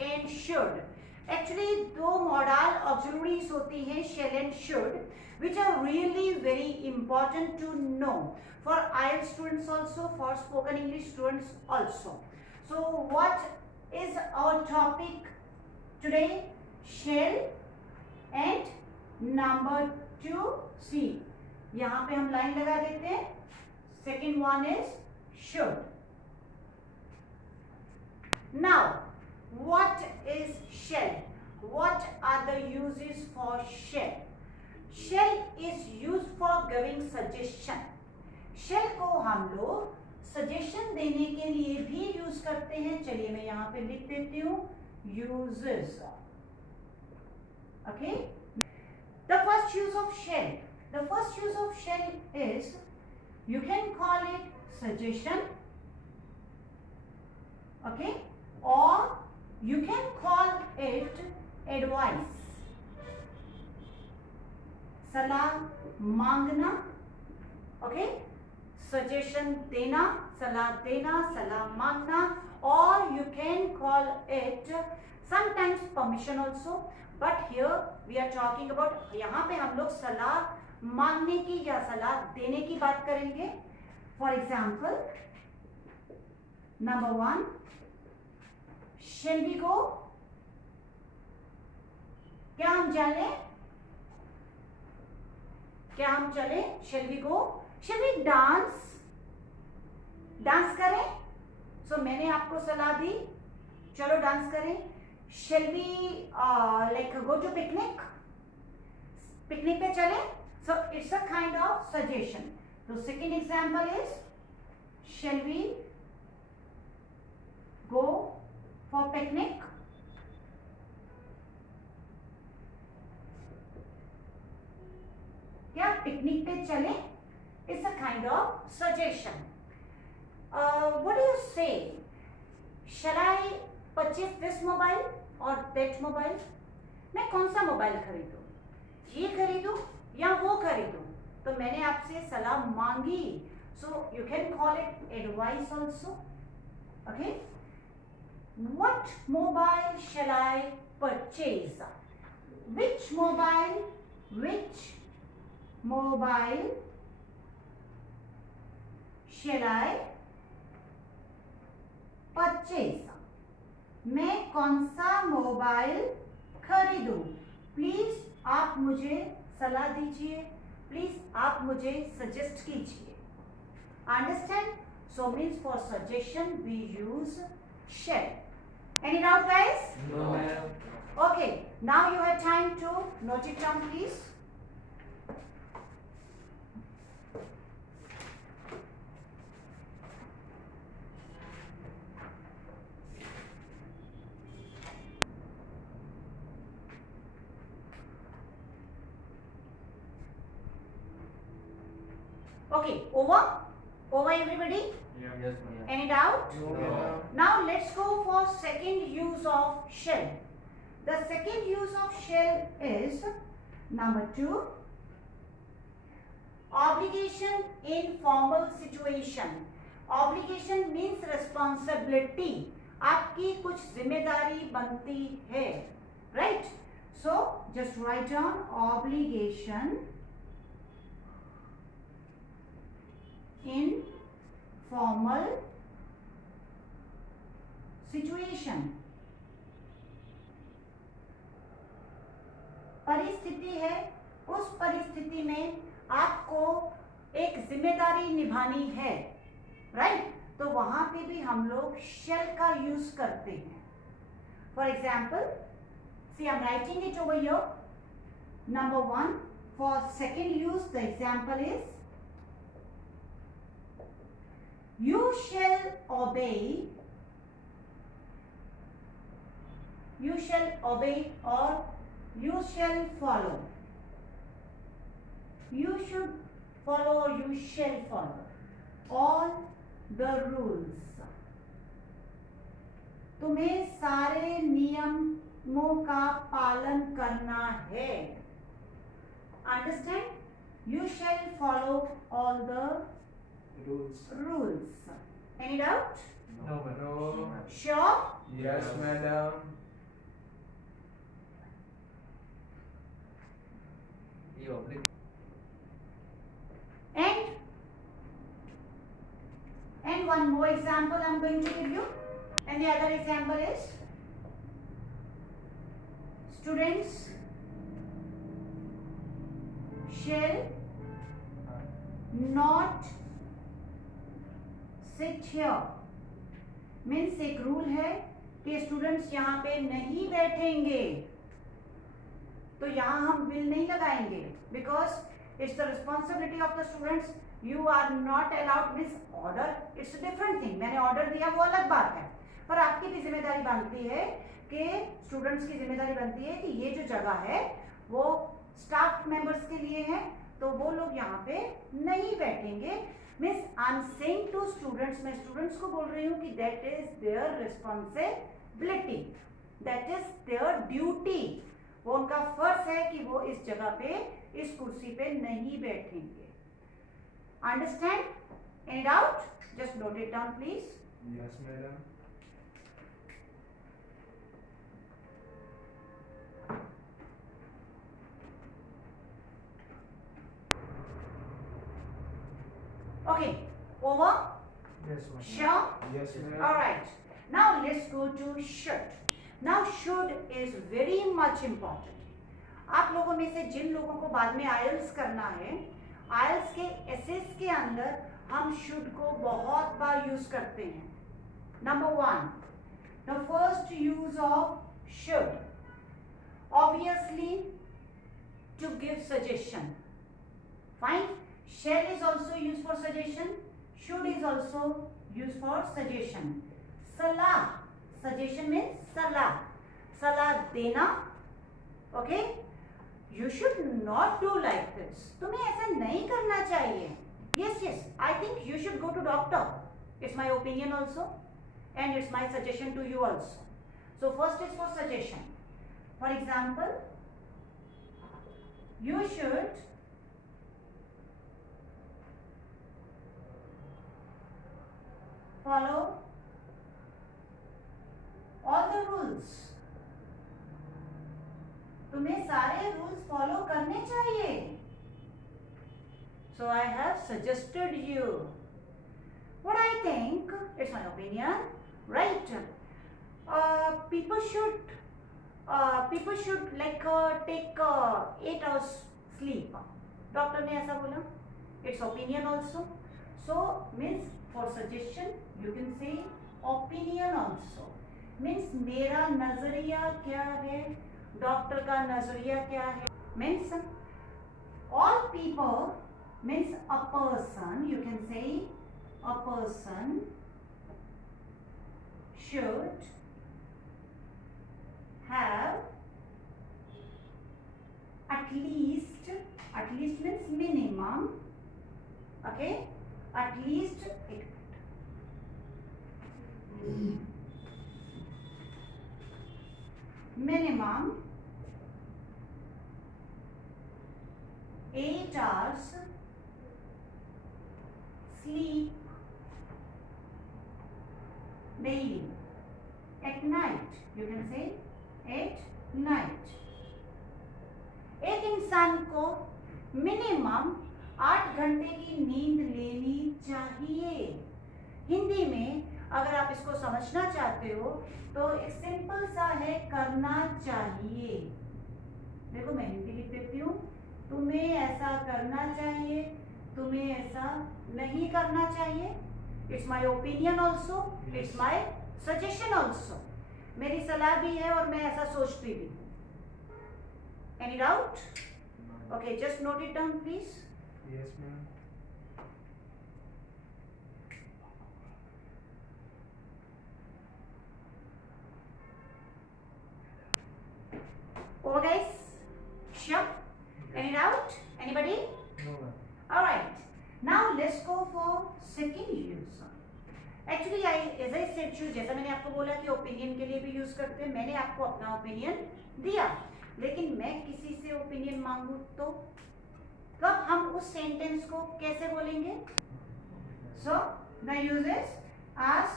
And should. Actually दो model auxiliaries होती हैं, shall and should, which are really very important to know for IELTS students also, for spoken English students also. So what is our topic today? Shall and number 2 C. यहाँ पे हम लाइन लगा देते हैं. Second one is should. Now what is shall? What are the uses for shall? Shall is used for giving suggestion. Shall को हम लोग सजेशन देने के लिए भी यूज करते हैं. चलिए मैं यहाँ पे लिख देती हूँ uses. Okay. The first use of shall. The first use of shall is you can call it suggestion. Okay. Or you can call it advice. सलाह मांगना. ओके. सजेशन देना, सलाह देना, सलाह मांगना. और you can call it sometimes permission also, but here we are talking about, यहाँ पे हम लोग सलाह मांगने की या सलाह देने की बात करेंगे. For example number 1, shall we go? क्या हम चले? क्या हम चले? Shall we go? Shall we dance? Dance करें? So मैंने आपको सलाह दी, चलो डांस करें. Shall we like go to picnic? Picnic पे चले? So it's a kind of suggestion. So second example is shall we go for picnic? क्या पिकनिक पे चले? It's a kind of suggestion. What do you say? Shall I purchase this mobile or that mobile? मैं कौन सा मोबाइल खरीदूं? ये खरीदूं या वो खरीदूं? तो मैंने आपसे सलाह मांगी. So you can call it advice also. Okay. What mobile shall I purchase? Which mobile shall I purchase? मैं कौन सा मोबाइल खरीदूं? प्लीज आप मुझे सलाह दीजिए, प्लीज आप मुझे सजेस्ट कीजिए. Understand? So means for suggestion we use shall. Any doubt, guys? No, ma'am. Okay, now you have time to note it down, please. Okay, over everybody? Yeah. Yes, ma'am. Any doubt? No. Now let's go for second use of shall. The second use of shall is number 2, obligation in formal situation. Obligation means responsibility. आपकी कुछ जिम्मेदारी बनती है, right? So just write down obligation in formal situation. परिस्थिति है, उस परिस्थिति में आपको एक जिम्मेदारी निभानी है, राइट? तो वहां पे भी हम लोग shall का यूज करते हैं. For example, see I'm writing it over here. Number 1, for second use the example is you shall obey. You shall obey or you shall follow. You should follow or you shall follow all the rules. तुम्हें सारे नियमों का पालन करना है. Understand? You shall follow all the rules. Any doubt? No, madam. Sure? Yes, madam. one more example I'm going to give you, and the other example is students shall not sit here. Means एक रूल है कि स्टूडेंट्स यहाँ पे नहीं बैठेंगे, तो यहाँ हम विल नहीं लगाएंगे because it's the responsibility of the students. You are not allowed. Means order it's different thing. मैंने ऑर्डर दिया वो अलग बात है, पर आपकी भी जिम्मेदारी बनती है कि स्टूडेंट्स की जिम्मेदारी बनती है कि ये जो जगह है वो स्टाफ मेंबर्स के लिए है, तो वो लोग यहाँ पे नहीं बैठेंगे. Means I am saying to students, मैं स्टूडेंट्स को बोल रही हूँ कि that is their responsibility, that is their duty. वो उनका फर्ज है कि वो इस जगह पे, इस कुर्सी पे नहीं बैठेंगे. Understand? Any doubt? Just note it down please. Yes madam. Okay, over? Yes ma'am. Sure? Yes ma'am. Alright, now let's go to should. Now should is very much important. आप लोगों में से जिन लोगों को बाद में आयल्स करना है, आयल्स के एसेस के अंदर हम should को बहुत बार यूज करते हैं. Number 1, the first use of should, obviously to give suggestion. Fine. Shall is also used for suggestion. Should is also used for suggestion. Salah, suggestion means salah. Salah देना. Okay? You should not do like this. तुम्हें ऐसा नहीं करना चाहिए. Yes, yes. I think you should go to doctor. It's my opinion also, and it's my suggestion to you also. So first is for suggestion. For example, you should follow all the rules. तुम्हें सारे rules follow करने चाहिए. So I have suggested you. What I think, it's my opinion, right? People should like take 8 hours sleep. Doctor ने ऐसा बोला. It's opinion also. So means for suggestion you can say opinion also. Means मेरा नजरिया क्या है, डॉक्टर का नजरिया क्या है. Means all people, means a person, you can say a person should have at least means minimum. Okay, at least minimum 8 hours sleep daily. At night, you can say at night. एक इंसान को मिनिमम 8 घंटे की नींद लेनी चाहिए. हिंदी में अगर आप इसको समझना चाहते हो तो एक सिंपल सा है, करना चाहिए. देखो मैं हिंदी लिख देती हूँ. तुम्हें ऐसा करना चाहिए, तुम्हें ऐसा नहीं करना चाहिए. It's my opinion also, it's my suggestion also. मेरी सलाह भी है और मैं ऐसा सोचती भी हूँ. Any doubt? Okay, just note it down please. Yes ma'am. Over guys? Sure? Any doubt? Anybody? No ma'am. Alright. Now let's go for second use. Actually as I said to you, जैसा मैंने आपको बोला कि ओपिनियन के लिए भी यूज करते हैं, मैंने आपको अपना ओपिनियन दिया, लेकिन मैं किसी से ओपिनियन मांगू तो तब हम उस सेंटेंस को कैसे बोलेंगे? So the use is ask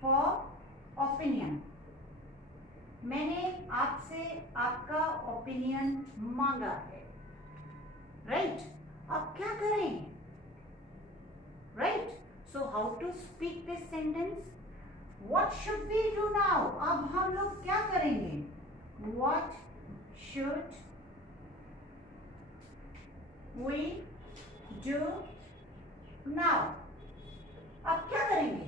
for opinion. मैंने आपसे आपका ओपिनियन मांगा है. राइट? अब क्या करें? Right? So how to speak this sentence? What should we do now? अब हम लोग क्या करेंगे? What should we do now? अब क्या करेंगे?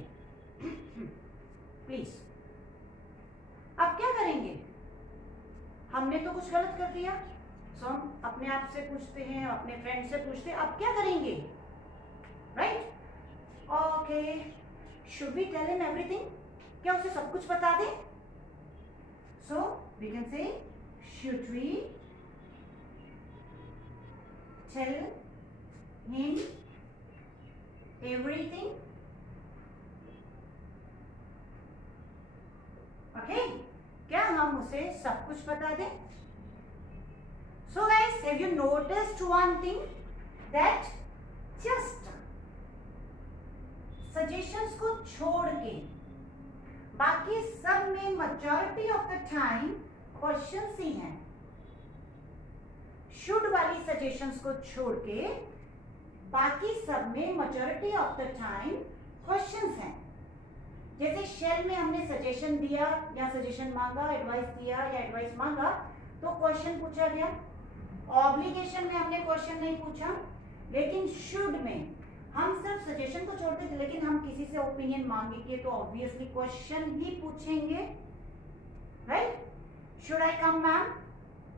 प्लीज अब क्या करेंगे? हमने तो कुछ गलत कर दिया, सो हम अपने आप से पूछते हैं, अपने फ्रेंड से पूछते हैं, अब क्या करेंगे? Right? Okay, should we tell him everything? क्या उसे सब कुछ बता दें? So we can say should we tell him everything? Okay, क्या हम उसे सब कुछ बता दें? So guys, have you noticed one thing, that just suggestions को छोड़ के बाकी सब में majority of the time questions ही हैं. should वाली suggestions को छोड़ के बाकी सब में majority of the time questions हैं. जैसे शेल में हमने सजेशन दिया या सजेशन मांगा, एडवाइस दिया या एडवाइस मांगा, तो क्वेश्चन पूछा गया. ऑब्लिगेशन में हमने क्वेश्चन नहीं पूछा, लेकिन शुड में हम सिर्फ सजेशन को छोड़ते थे, लेकिन हम किसी से ओपिनियन मांगेंगे तो ऑब्वियसली क्वेश्चन ही पूछेंगे. Right? Should I come ma'am?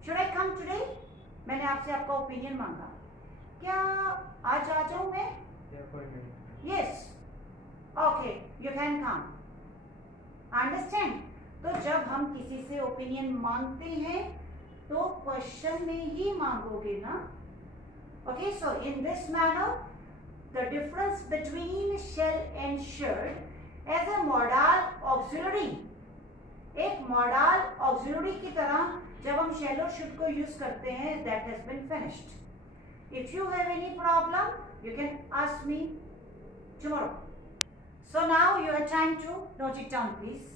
Should I कम टुडे? मैंने आपसे आपका ओपिनियन मांगा, क्या आज आ जाऊं मैं? Yes. Okay, you can come. Understand? तो जब हम किसी से ओपिनियन मांगते हैं तो क्वेश्चन में ही मांगोगे ना. Okay, so in this manner the difference between shall and should as a modal auxiliary, एक मॉडल ऑक्सिलरी की तरह जब हम शैल और शुड को यूज करते हैं, that has been finished. If you have any problem you can ask me tomorrow. So now you are trying to note it down, please.